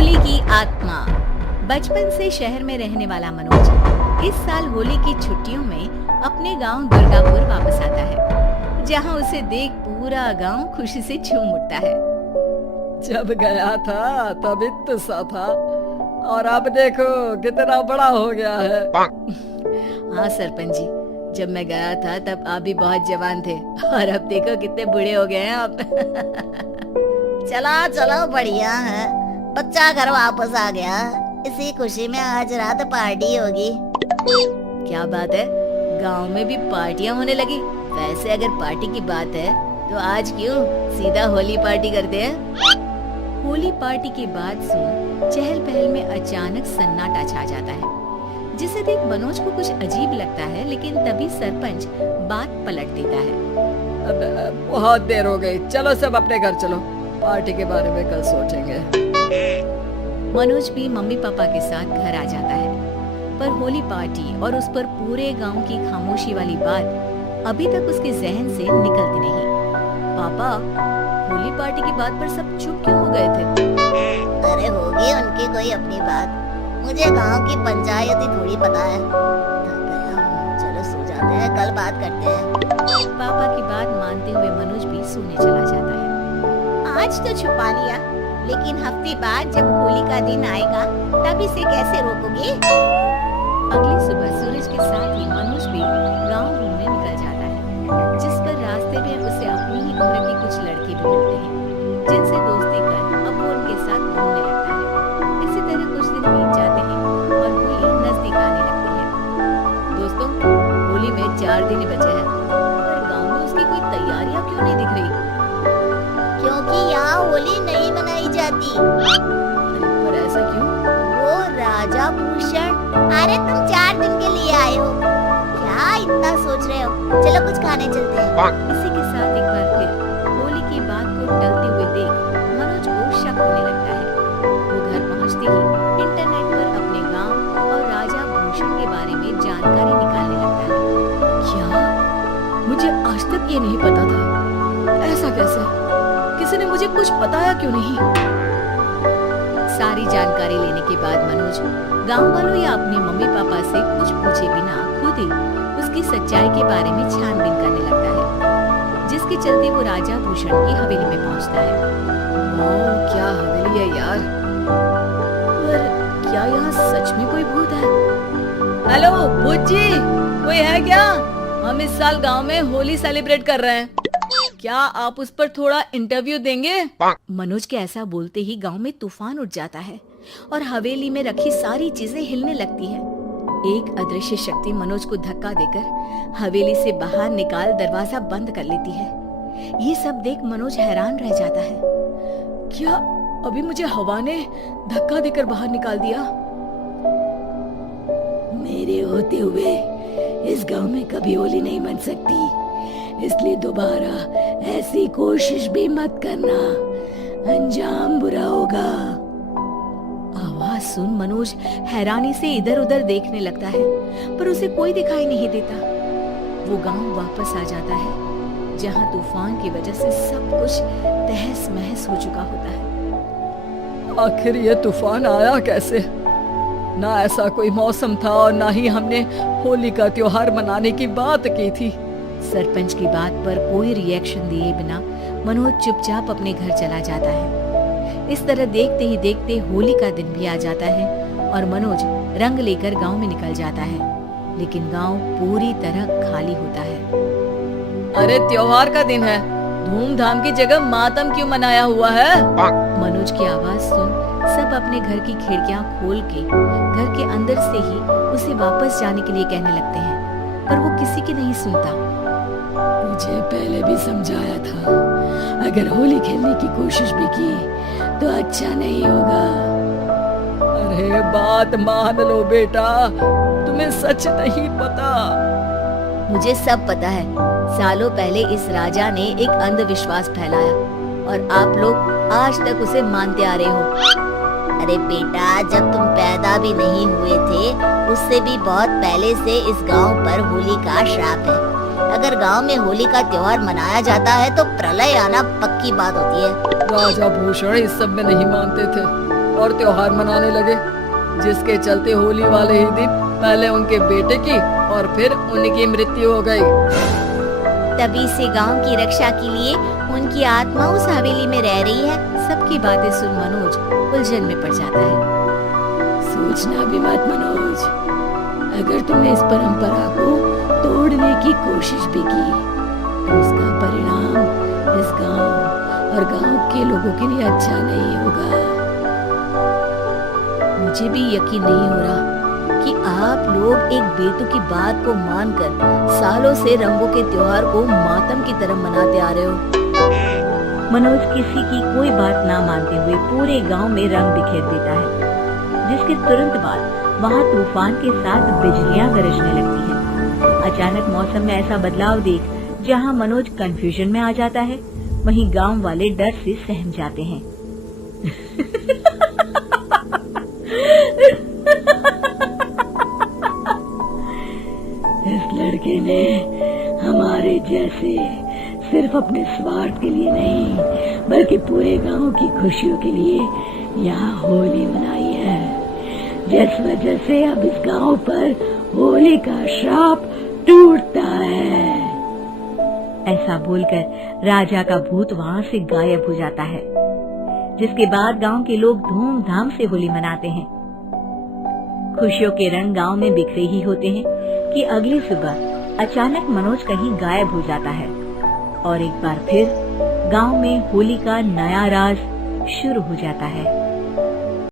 होली की आत्मा। बचपन से शहर में रहने वाला मनोज इस साल होली की छुट्टियों में अपने गांव दुर्गापुर वापस आता है, जहां उसे देख पूरा गांव खुशी से झूम उठता है। जब गया था तब इतना सा था और अब देखो कितना बड़ा हो गया है। हाँ सरपंच जी, जब मैं गया था तब आप भी बहुत जवान थे और अब देखो कितने बूढ़े हो गए हैं आप। चलो चलो बढ़िया है, बच्चा घर वापस आ गया। इसी खुशी में आज रात पार्टी होगी। क्या बात है, गांव में भी पार्टियां होने लगी। वैसे अगर पार्टी की बात है तो आज क्यों सीधा होली पार्टी करते हैं। होली पार्टी की बात सुन चहल पहल में अचानक सन्नाटा छा जाता है, जिसे देख मनोज को कुछ अजीब लगता है, लेकिन तभी सरपंच बात पलट देता है। बहुत देर हो गई, चलो सब अपने घर चलो, पार्टी के बारे में कल सोचेंगे। मनोज भी मम्मी पापा के साथ घर आ जाता है, पर होली पार्टी और उस पर पूरे गांव की खामोशी वाली बात अभी तक उसके जहन से निकलती नहीं। पापा, होली पार्टी की बात पर सब चुप क्यों हो गए थे? अरे होगी उनकी कोई अपनी बात, मुझे गांव की पंचायत ही थोड़ी पता है। थक गया हूं, चलो सो जाते हैं, कल बात करते हैं। पापा की बात मानते हुए मनोज भी सोने चला जाता है। आज तो छुपा लिया, लेकिन हफ्ते बाद जब होली का दिन आएगा तब इसे कैसे रोकोगे? अगली सुबह सूरज के साथ ही मनोज भी गांव घूमने निकल जाता है, जिस पर रास्ते में उसे अपनी ही उम्र के कुछ लड़के भी मिलते हैं, जिनसे दोस्ती कर अब वो उनके साथ घूमने लगता है। इसी तरह कुछ दिन बीत जाते हैं और होली नजदीक आने लगती है। दोस्तों, होली में 4 दिन ही बचे हैं, पर गांव में उसकी कोई तैयारियां क्यों नहीं दिख रही? क्योंकि यहाँ होली नहीं मनाई जाती। पर ऐसा क्यों? वो राजा भूषण, अरे तुम 4 दिन के लिए आए हो, क्या इतना सोच रहे हो? चलो कुछ खाने चलते हैं। इसी के साथ एक बार फिर होली की बात को टलते हुए देख मनोज को शक होने लगता है। वो घर पहुंचते ही इंटरनेट पर अपने गांव और राजा भूषण के बारे में जानकारी निकालने लगता है। क्या? मुझे आज तक ये नहीं पता था। ऐसा कैसे? किसी ने मुझे कुछ बताया क्यों नहीं? सारी जानकारी लेने के बाद मनोज गांव वालों या अपने मम्मी पापा से कुछ पूछे बिना खुद ही उसकी सच्चाई के बारे में छानबीन करने लगता है, जिसके चलते वो राजा भूषण की हवेली में पहुंचता है। वाह, क्या हवेली है यार। पर क्या यहाँ सच में कोई भूत है? हेलो भूत जी, कोई है क्या? हम इस साल गांव में होली सेलिब्रेट कर रहे हैं, क्या आप उस पर थोड़ा इंटरव्यू देंगे? मनोज के ऐसा बोलते ही गांव में तूफान उठ जाता है और हवेली में रखी सारी चीजें हिलने लगती है। एक अदृश्य शक्ति मनोज को धक्का देकर हवेली से बाहर निकाल दरवाजा बंद कर लेती है। ये सब देख मनोज हैरान रह जाता है। क्या अभी मुझे हवा ने धक्का देकर बाहर निकाल दिया? मेरे होते हुए इस गांव में कभी होली नहीं बन सकती, इसलिए दोबारा ऐसी कोशिश भी मत करना, अंजाम बुरा होगा। आवाज सुन मनोज हैरानी से इधर उधर देखने लगता है, पर उसे कोई दिखाई नहीं देता। वो गांव वापस आ जाता है, जहां तूफान की वजह से सब कुछ तहस महस हो चुका होता है। आखिर ये तूफान आया कैसे? ना ऐसा कोई मौसम था और ना ही हमने होली का त्योहार मनाने की बात की थी। सरपंच की बात पर कोई रिएक्शन दिए बिना मनोज चुपचाप अपने घर चला जाता है। इस तरह देखते ही देखते होली का दिन भी आ जाता है और मनोज रंग लेकर गांव में निकल जाता है, लेकिन गांव पूरी तरह खाली होता है। अरे त्योहार का दिन है, धूमधाम की जगह मातम क्यों मनाया हुआ है? मनोज की आवाज सुन सब अपने घर की खिड़कियां खोल के घर के अंदर से ही उसे वापस जाने के लिए कहने लगते हैं, पर वो किसी की नहीं सुनता। मुझे पहले भी समझाया था, अगर होली खेलने की कोशिश भी की तो अच्छा नहीं होगा। अरे बात मान लो बेटा, तुम्हें सच नहीं पता। मुझे सब पता है, सालों पहले इस राजा ने एक अंधविश्वास फैलाया और आप लोग आज तक उसे मानते आ रहे हो। अरे बेटा, जब तुम पैदा भी नहीं हुए थे उससे भी बहुत पहले से इस गांव पर होली का श्राप है। अगर गांव में होली का त्योहार मनाया जाता है तो प्रलय आना पक्की बात होती है। राजा भूषण इस सब में नहीं मानते थे, और त्योहार मनाने लगे, जिसके चलते होली वाले ही दिन पहले उनके बेटे की और फिर उनकी मृत्यु हो गई। तभी से गांव की रक्षा के लिए उनकी आत्मा उस हवेली में रह रही है। सबकी बातें सुन मनोज उलझन में पड़ जाता है। सोचना भी मत मनोज, अगर तुमने इस परंपरा को तोड़ने की कोशिश भी की तो उसका परिणाम इस गांव और गांव के लोगों के लिए अच्छा नहीं होगा। मुझे भी यकीन नहीं हो रहा कि आप लोग एक बेतुकी बात को मानकर सालों से रंगों के त्योहार को मातम की तरह मनाते आ रहे हो। मनोज किसी की कोई बात ना मानते हुए पूरे गांव में रंग बिखेर देता है, जिसके तुरंत बाद वहां तूफान के साथ बिजलियां गरजने लगती हैं। अचानक मौसम में ऐसा बदलाव देख जहां मनोज कंफ्यूजन में आ जाता है, वहीं गांव वाले डर से सहम जाते हैं। इस लड़के ने हमारे जैसे सिर्फ अपने स्वार्थ के लिए नहीं बल्कि पूरे गांव की खुशियों के लिए यहाँ होली मनाई है, जिस वजह से अब इस गांव पर होली का श्राप टूटता है। ऐसा बोलकर राजा का भूत वहाँ से गायब हो जाता है, जिसके बाद गांव के लोग धूमधाम से होली मनाते हैं। खुशियों के रंग गांव में बिखरे ही होते हैं कि अगली सुबह अचानक मनोज कहीं गायब हो जाता है और एक बार फिर गांव में होली का नया राज शुरू हो जाता है।